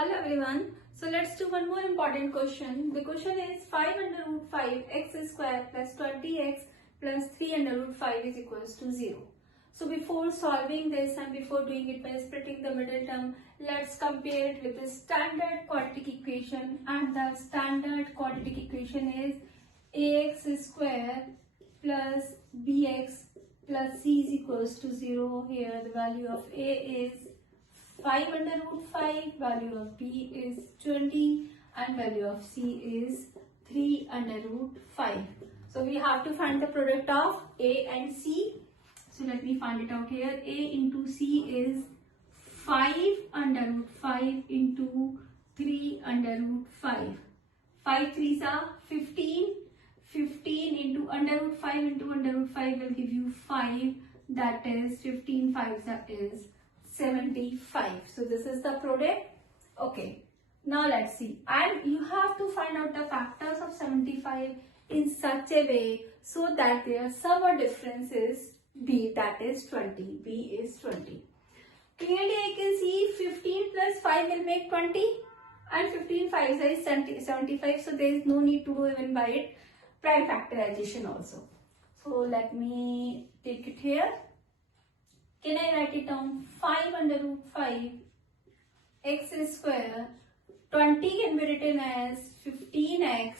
Hello everyone. So let's do one more important question. The question is 5 under root 5 x square plus 20x plus 3 under root 5 is equals to 0. So before solving this and before doing it by splitting the middle term, let's compare it with the standard quadratic equation, and the standard quadratic equation is ax square plus bx plus c is equals to 0. Here the value of a is 5 under root 5, value of b is 20 and value of c is 3 under root 5. So we have to find the product of a and c. So let me find it out here. A into c is 5 under root 5 into 3 under root 5. 5 3s are 15. 15 into under root 5 into under root 5 will give you 5. That is 15 5s is 75. So this is the product. Okay. Now let's see. And you have to find out the factors of 75 in such a way so that their sum or difference is b, that is 20. b is 20. Clearly I can see 15 plus 5 will make 20 and 15 5 is 75. So there is no need to do even by it prime factorization also. So let me take it here. Can I write it down? 5 under root 5 x square, 20 can be written as 15x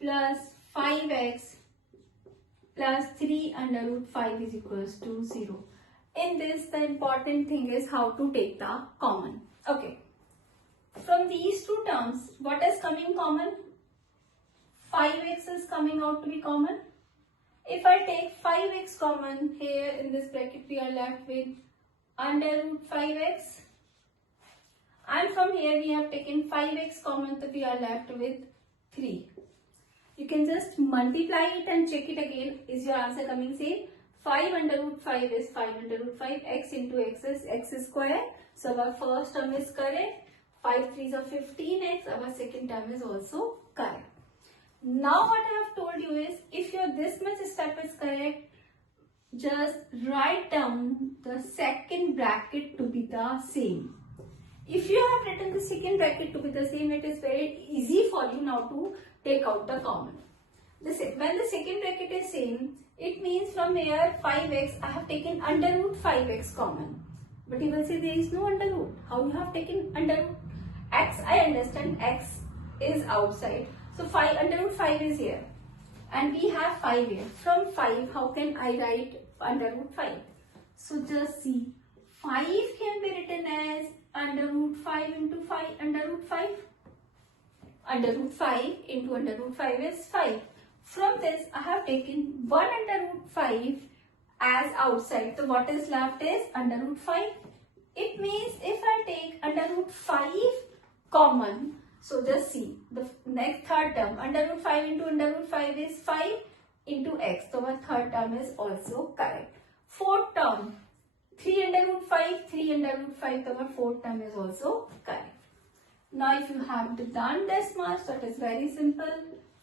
plus 5x plus 3 under root 5 is equals to 0. In this, the important thing is how to take the common. Okay. From these two terms, what is coming common? 5x is coming out to be common. If I take 5x common, here in this bracket we are left with under root 5x. And from here we have taken 5x common, so we are left with 3. You can just multiply it and check it again. Is your answer coming same? 5 under root 5 is 5 under root 5. X into x is x square. So our first term is correct. 5 3s are 15x. Our second term is also correct. Now what I have told you is, if your this much step is correct, just write down the second bracket to be the same. If you have written the second bracket to be the same, it is very easy for you now to take out the common. When the second bracket is same, it means from here 5x, I have taken under root 5x common. But you will say there is no under root. How you have taken under root? X, I understand x is outside. So 5 under root 5 is here and we have 5 here. From 5, how can I write under root 5? So just see, 5 can be written as under root 5 into 5 under root 5. Under root 5 into under root 5 is 5. From this, I have taken 1 under root 5 as outside. So what is left is under root 5. It means if I take under root 5 common, so just see, the next third term, under root 5 into under root 5 is 5 into x. So our third term is also correct. Fourth term, 3 under root 5, 3 under root 5, so our fourth term is also correct. Now if you have done this much, that is very simple.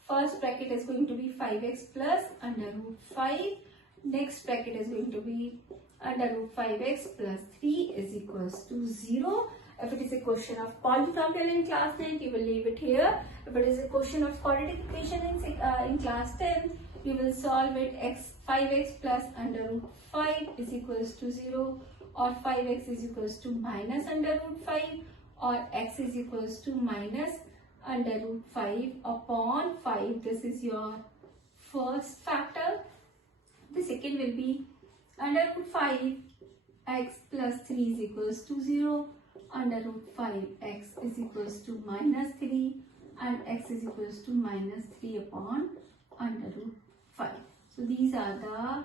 First bracket is going to be 5x plus under root 5. Next bracket is going to be under root 5x plus 3 is equals to 0. If it is a question of polynomial in class 9, you will leave it here. If it is a question of quadratic equation in class 10, you will solve it 5x plus under root 5 is equals to 0, or 5x is equals to minus under root 5, or x is equals to minus under root 5 upon 5. This is your first factor. The second will be under root 5 x plus 3 is equals to 0. Under root 5 x is equals to minus 3 and x is equals to minus 3 upon under root 5. So these are the